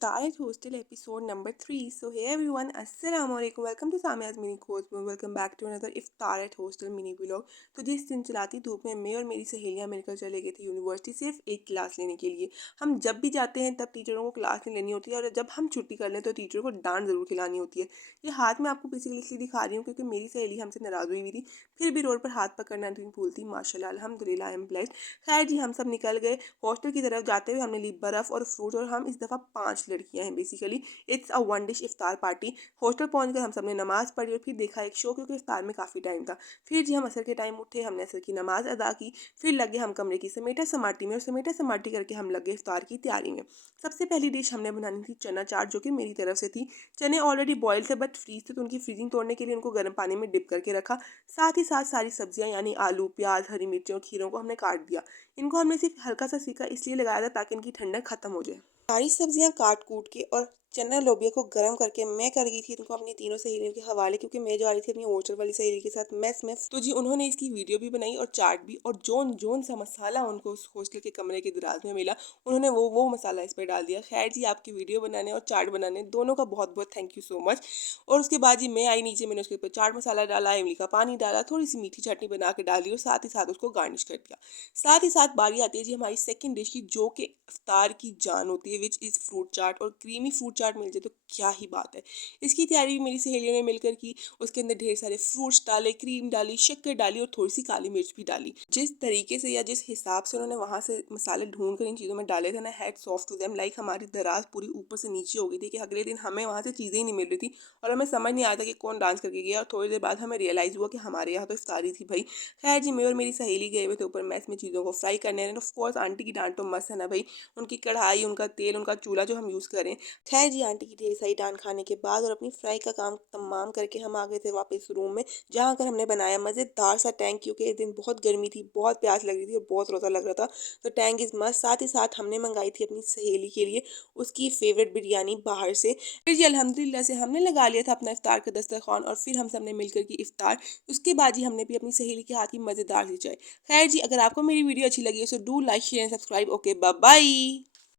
Iftari's Hostel episode number 3. So hey everyone, Assalamu alaikum. Welcome to Samia's mini course. Welcome back to another Iftar at Hostel mini vlog. तो जिस दिन चलाती धूप में मैं और मेरी सहेलियां मिलकर चले गए थे यूनिवर्सिटी सिर्फ एक क्लास लेने के लिए। हम जब भी जाते हैं तब टीचरों को क्लास नहीं लेनी होती है, और जब हम छुट्टी कर लें तो टीचर को डांट जरूर खिलानी होती है। ये हाथ में आपको बेसिकली इसलिए दिखा रही हूँ क्योंकि मेरी सहेली हमसे नाराज हुई हुई थी, फिर भी रोड पर हाथ पकड़ना नहीं भूलती। माशाल्लाह अल्हम्दुलिल्लाह आई एम ब्लेस्ड। खैर जी, हम सब निकल गए। हॉस्टल की तरफ जाते हुए हमने ली बर्फ़ और फ्रूट, और हम इस दफ़ा 5 लड़कियां हैं। Basically it's a one dish इफ्तार पार्टी। हॉस्टल पहुंचकर हम सब ने नमाज़ पढ़ी और फिर देखा एक शो, क्योंकि इफ्तार में काफ़ी टाइम था। फिर जी हम असर के टाइम उठे, हमने असर की नमाज़ अदा की। फिर लगे हम कमरे की समेटा समाटी में, और समेटा समाटी करके हम लगे इफ्तार की तैयारी में। सबसे पहली डिश हमने बनानी थी चना चाट, जो कि मेरी तरफ से थी। चने ऑलरेडी बॉयल थे बट फ्रीज थे, तो उनकी फ्रीजिंग तोड़ने के लिए उनको गर्म पानी में डिप करके रखा। साथ ही साथ सारी सब्जियां यानी आलू, प्याज, हरी मिर्चें और खीरों को हमने काट दिया। इनको हमने सिर्फ हल्का सा सेका इसलिए लगाया था ताकि इनकी ठंडक खत्म हो जाए। सारी सब्जियां काट कूट के और चना लोबिया को गर्म करके मैं कर गई थी इनको अपनी तीनों सहेलियों के हवाले, क्योंकि मैं जा रही थी अपनी हॉस्टल वाली सहेली के साथ मेस में। तो जी उन्होंने इसकी वीडियो भी बनाई और चाट भी, और जोन जोन सा मसाला उनको उस हॉस्टल के कमरे के दराज में मिला, उन्होंने वो मसाला इस पर डाल दिया। खैर जी, आपकी वीडियो बनाने और चाट बनाने दोनों का बहुत बहुत थैंक यू सो मच। और उसके बाद जी मैं आई नीचे, मैंने उसके ऊपर चाट मसाला डाला, इमली का पानी डाला, थोड़ी सी मीठी चटनी बना के डाली और साथ ही साथ उसको गार्निश कर दिया। साथ ही साथ बारी आती है जी हमारी सेकंड डिश की, जो कि इफ्तार की जान होती है, विच इज़ फ्रूट चाट। और क्रीमी फ्रूट चाट मिल जाए तो क्या ही बात है। इसकी तैयारी भी मेरी सहेलियों ने मिलकर की। उसके अंदर ढेर सारे फ्रूट्स डाले, क्रीम डाली, शक्कर डाली और थोड़ी सी काली मिर्च भी डाली। जिस तरीके से या जिस हिसाब से उन्होंने वहां से मसाले ढूंढ कर इन चीज़ों में डाले थे ना, hats off to them. Like हमारी दराज पूरी ऊपर से नीचे हो गई थी कि अगले दिन हमें वहां से चीज़ें ही नहीं मिल रही थी, और हमें समझ नहीं आया था कि कौन डांस करके गया। और थोड़ी देर बाद हमें रियलाइज़ हुआ कि हमारे यहाँ तो इफ्तारी थी भाई। खैर जी, मैं और मेरी सहेली गए हुए थे ऊपर मैस में चीज़ों को फ्राई करने। एंड ऑफ कोर्स आंटी की डांट तो मस्त है ना भाई। उनकी कढ़ाई, उनका तेल, उनका चूल्हा जो हम यूज़ करें। खैर जी, आंटी की ढेर सारी डांट खाने के बाद और अपनी फ्राई का काम तमाम करके हम आ गए थे वापस रूम में, जहाँ कर हमने बनाया मज़ेदार सा टैंक, क्योंकि इस दिन बहुत गर्मी थी, बहुत प्यास लग रही थी और बहुत रोज़ा लग रहा था। तो टैंक इज़ मस्त। साथ ही साथ हमने मंगाई थी अपनी सहेली के लिए उसकी फेवरेट बिरयानी बाहर से। फिर जी अल्हम्दुलिल्लाह से हमने लगा लिया था अपना इफ्तार का दस्तरखान, और फिर हम सब ने मिलकर की इफ्तार। उसके बाद ही हमने भी अपनी सहेली के हाथ की मज़ेदार सी चाय। खैर जी, अगर आपको मेरी वीडियो अच्छी लगी है so do like share and subscribe. Okay, bye bye.